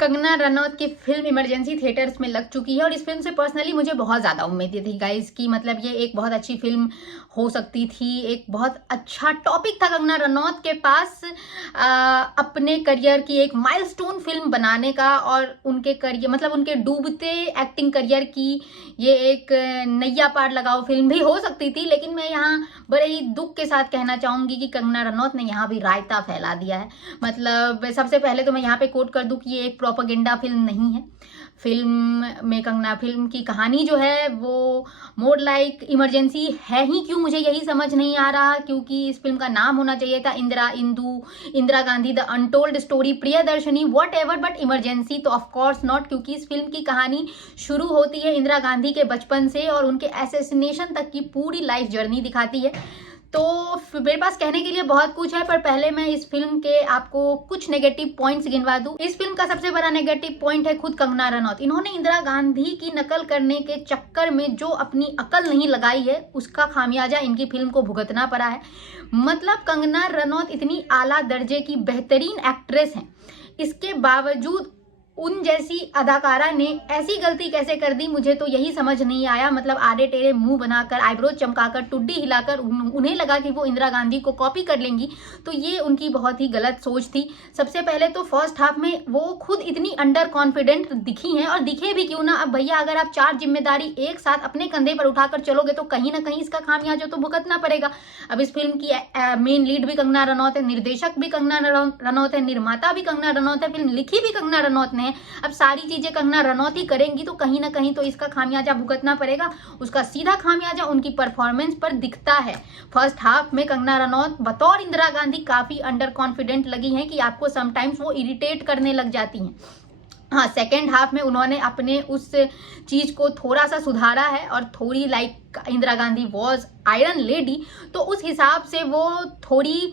कंगना रनौत की film emergency theatres में लग चुकी है और इस फिल्म से पर्सनली मुझे बहुत ज़्यादा उम्मीदें थी गाइस कि मतलब ये एक बहुत अच्छी फिल्म हो सकती थी। एक बहुत अच्छा टॉपिक था कंगना रनौत के पास अपने करियर की एक माइलस्टोन फिल्म बनाने का और उनके करियर मतलब उनके डूबते एक्टिंग करियर की ये एक नैया पार लगाओ फिल्म भी हो सकती थी। लेकिन मैं यहाँ बड़े ही दुख के साथ कहना चाहूँगी कि कंगना रनौत ने यहाँ भी रायता फैला दिया है। मतलब सबसे पहले तो मैं यहाँ पे कोट कर दूँ कि ये एक प्रोपेगेंडा फिल्म नहीं है। फिल्म में कंगना फिल्म की कहानी जो है वो मोर लाइक इमरजेंसी है ही क्यों, मुझे यही समझ नहीं आ रहा। क्योंकि इस फिल्म का नाम होना चाहिए था Indira Gandhi the untold story, Priyadarshini, what ever, but emergency तो ऑफ कोर्स नॉट। क्योंकि इस फिल्म की कहानी शुरू होती है इंदिरा गांधी के बचपन से और उनके असैसिनेशन तक की पूरी लाइफ जर्नी दिखाती है। तो मेरे पास कहने के लिए बहुत कुछ है, पर पहले मैं इस फिल्म के आपको कुछ नेगेटिव पॉइंट्स गिनवा दूं। इस फिल्म का सबसे बड़ा नेगेटिव पॉइंट है खुद कंगना रनौत। इन्होंने इंदिरा गांधी की नकल करने के चक्कर में जो अपनी अकल नहीं लगाई है उसका खामियाजा इनकी फिल्म को भुगतना पड़ा है। मतलब कंगना रनौत इतनी आला दर्जे की बेहतरीन एक्ट्रेस हैं, इसके बावजूद उन जैसी अदाकारा ने ऐसी गलती कैसे कर दी, मुझे तो यही समझ नहीं आया। मतलब आड़े टेढ़े मुंह बनाकर, आईब्रोज चमकाकर, टुड्डी हिलाकर उन्हें लगा कि वो इंदिरा गांधी को कॉपी कर लेंगी, तो ये उनकी बहुत ही गलत सोच थी। सबसे पहले तो फर्स्ट हाफ में वो खुद इतनी अंडर कॉन्फिडेंट दिखी हैं, और दिखे भी क्यों ना। अब भैया अगर आप 4 जिम्मेदारी एक साथ अपने कंधे पर उठाकर चलोगे तो कहीं ना कहीं इसका खामियाजा तो भुगतना पड़ेगा। अब इस फिल्म की मेन लीड भी कंगना रनौत है, निर्देशक भी कंगना रनौत है, निर्माता भी कंगना रनौत है, फिल्म लिखी भी कंगना रनौत ने। अब सारी चीजें कंगना रनौत ही करेंगी तो कहीं ना कहीं तो इसका खामियाजा भुगतना पड़ेगा। उसका सीधा खामियाजा उनकी परफॉर्मेंस पर दिखता है। फर्स्ट हाफ में कंगना रनौत बतौर इंदिरा गांधी काफी अंडर कॉन्फिडेंट लगी हैं कि आपको समटाइम्स वो इरिटेट करने लग जाती हैं। हाँ, सेकेंड हाफ में उन्होंने अपने उस चीज को थोड़ा सा सुधारा है और थोड़ी like Indira Gandhi was iron lady, तो उस हिसाब से वो थोड़ी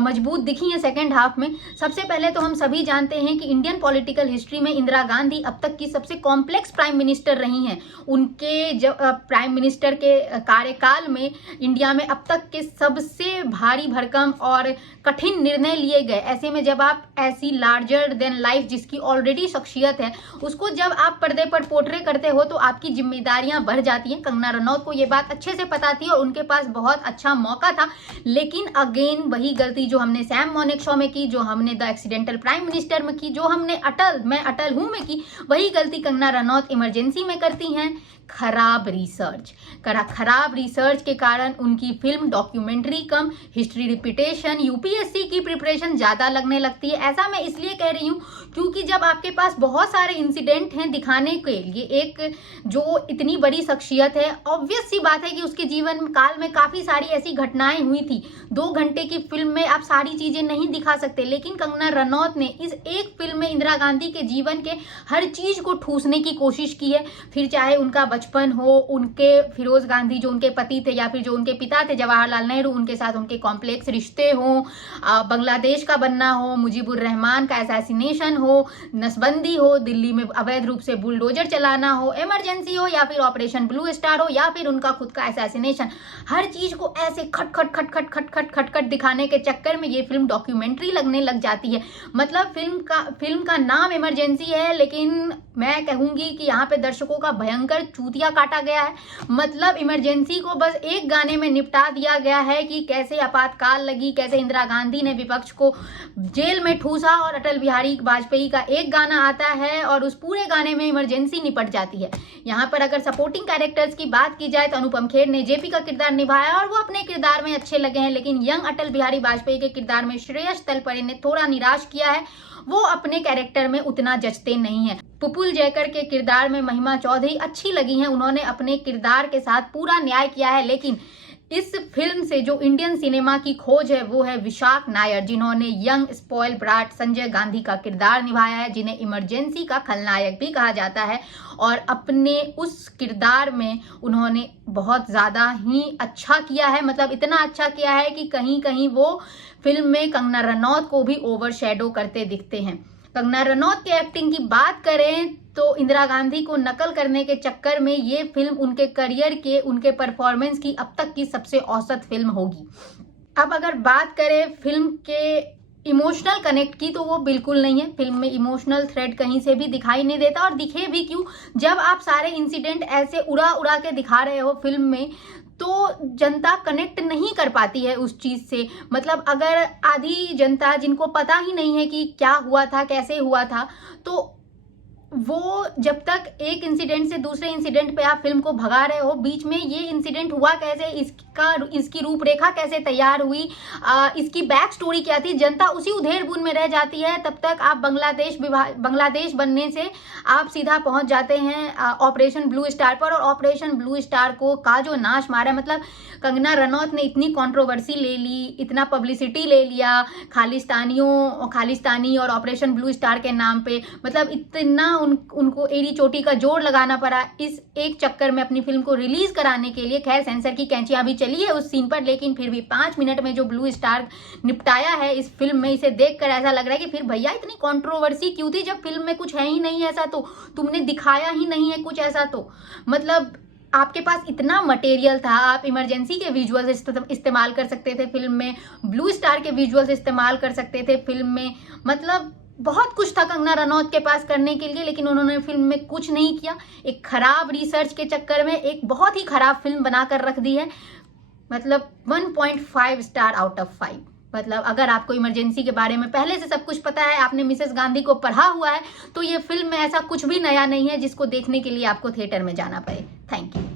मजबूत दिखी है सेकेंड हाफ में। सबसे पहले तो हम सभी जानते हैं कि इंडियन पॉलिटिकल हिस्ट्री में इंदिरा गांधी अब तक की सबसे कॉम्प्लेक्स प्राइम मिनिस्टर रही हैं। उनके जब प्राइम मिनिस्टर के कार्यकाल में इंडिया में अब तक के सबसे भारी भरकम और कठिन निर्णय लिए गए। ऐसे में जब आप ऐसी लार्जर देन लाइफ जिसकी ऑलरेडी शख्सियत है उसको जब आप पर्दे पर पोर्ट्रे करते हो तो आपकी जिम्मेदारियां बढ़ जाती हैं। कंगना रनौत को ये बात अच्छे से पता थी और उनके पास बहुत अच्छा मौका था। लेकिन अगेन वही गलती जो हमने सैम मोनिक शो में की, जो हमने द एक्सीडेंटल प्राइम मिनिस्टर में की, जो हमने मैं अटल हूं में की, वही गलती कंगना रनौत इमरजेंसी में करती हैं। खराब रिसर्च के कारण उनकी फिल्म डॉक्यूमेंट्री कम, हिस्ट्री रिपीटेशन, यूपीएससी की प्रिपरेशन ज्यादा लगने लगती है। ऐसा मैं इसलिए कह रही हूँ क्योंकि जब आपके पास बहुत सारे इंसिडेंट हैं दिखाने के लिए, एक जो इतनी बड़ी शख्सियत है, ऑब्वियस सी बात है कि उसके जीवन काल में काफी सारी ऐसी घटनाएं हुई थी। 2 घंटे की फिल्म में आप सारी चीजें नहीं दिखा सकते। लेकिन कंगना रनौत ने इस एक फिल्म में इंदिरा गांधी के जीवन के हर चीज को ठूसने की कोशिश की है। फिर चाहे उनका बचपन हो, उनके फिरोज गांधी जो उनके पति थे या फिर जो उनके पिता थे जवाहरलाल नेहरू, उनके साथ उनके कॉम्प्लेक्स रिश्ते हो, बांग्लादेश का बनना हो, मुजीबुर रहमान का असैसिनेशन हो, नसबंदी हो, दिल्ली में अवैध रूप से बुलडोजर चलाना हो, इमरजेंसी हो या फिर ऑपरेशन ब्लू स्टार हो या फिर उनका खुद का असैसिनेशन, हर चीज को ऐसे खट खट दिखाने के चक्कर में ये फिल्म डॉक्यूमेंट्री लगने लग जाती है। मतलब फिल्म का नाम इमरजेंसी है, लेकिन मैं कहूंगी कि यहाँ पे दर्शकों का भयंकर चूतिया काटा गया है। मतलब इमरजेंसी को बस एक गाने में निपटा दिया गया है कि कैसे आपातकाल लगी, कैसे इंदिरा गांधी ने विपक्ष को जेल में ठूसा, और अटल बिहारी वाजपेयी का एक गाना आता है और उस पूरे गाने में इमरजेंसी निपट जाती है। यहाँ पर अगर सपोर्टिंग कैरेक्टर्स की बात की जाए तो अनुपम खेर ने जेपी का किरदार निभाया और वो अपने किरदार में अच्छे लगे हैं। लेकिन यंग अटल बिहारी वाजपेयी के किरदार में श्रेयस तलपरे ने थोड़ा निराश किया है, वो अपने कैरेक्टर में उतना जचते नहीं है। पुपुल जयकर के किरदार में महिमा चौधरी अच्छी लगी हैं, उन्होंने अपने किरदार के साथ पूरा न्याय किया है। लेकिन इस फिल्म से जो इंडियन सिनेमा की खोज है वो है विशाख नायर, जिन्होंने यंग स्पॉइल ब्राट संजय गांधी का किरदार निभाया है, जिन्हें इमरजेंसी का खलनायक भी कहा जाता है। और अपने उस किरदार में उन्होंने बहुत ज़्यादा ही अच्छा किया है। मतलब इतना अच्छा किया है कि कहीं कहीं वो फिल्म में कंगना रनौत को भी ओवरशैडो करते दिखते हैं। कंगना रनौत के एक्टिंग की बात करें तो इंदिरा गांधी को नकल करने के चक्कर में ये फिल्म उनके करियर के, उनके परफॉर्मेंस की अब तक की सबसे औसत फिल्म होगी। अब अगर बात करें फिल्म के इमोशनल कनेक्ट की तो वो बिल्कुल नहीं है। फिल्म में इमोशनल थ्रेड कहीं से भी दिखाई नहीं देता, और दिखे भी क्यों जब आप सारे इंसिडेंट ऐसे उड़ा उड़ा के दिखा रहे हो फिल्म में, तो जनता कनेक्ट नहीं कर पाती है उस चीज़ से। मतलब अगर आधी जनता जिनको पता ही नहीं है कि क्या हुआ था, कैसे हुआ था, तो वो जब तक एक इंसिडेंट से दूसरे इंसिडेंट पे आप फिल्म को भगा रहे हो, बीच में ये इंसिडेंट हुआ कैसे, इसकी रूपरेखा कैसे तैयार हुई, इसकी बैक स्टोरी क्या थी, जनता उसी उधेड़-बुन में रह जाती है। तब तक आप बांग्लादेश बनने से आप सीधा पहुंच जाते हैं ऑपरेशन ब्लू स्टार पर, और ऑपरेशन ब्लू स्टार को का जो नाश मारा, मतलब कंगना रनौत ने इतनी कंट्रोवर्सी ले ली, इतना पब्लिसिटी ले लिया खालिस्तानी और ऑपरेशन ब्लू स्टार के नाम पे, मतलब इतना उनको एड़ी चोटी का जोड़ लगाना पड़ा इस एक चक्कर में अपनी फिल्म को रिलीज कराने के लिए। खैर सेंसर की कैंचियां भी चली है उस सीन पर, लेकिन फिर भी 5 मिनट में जो ब्लू स्टार निपटाया है इस फिल्म में, इसे देखकर ऐसा लग रहा है कि फिर भैया इतनी कंट्रोवर्सी क्यों थी जब फिल्म में कुछ है ही नहीं ऐसा, तो तुमने दिखाया ही नहीं है कुछ ऐसा। तो मतलब आपके पास इतना मटेरियल था, आप इमरजेंसी के विजुअल्स इस्तेमाल कर सकते थे फिल्म में, ब्लू स्टार के विजुअल्स इस्तेमाल कर सकते थे फिल्म में, मतलब बहुत कुछ था कंगना रनौत के पास करने के लिए, लेकिन उन्होंने फिल्म में कुछ नहीं किया। एक खराब रिसर्च के चक्कर में एक बहुत ही खराब फिल्म बनाकर रख दी है। मतलब 1.5 स्टार आउट ऑफ 5। मतलब अगर आपको इमरजेंसी के बारे में पहले से सब कुछ पता है, आपने मिसेस गांधी को पढ़ा हुआ है, तो ये फिल्म में ऐसा कुछ भी नया नहीं है जिसको देखने के लिए आपको थिएटर में जाना पड़े। Thank you.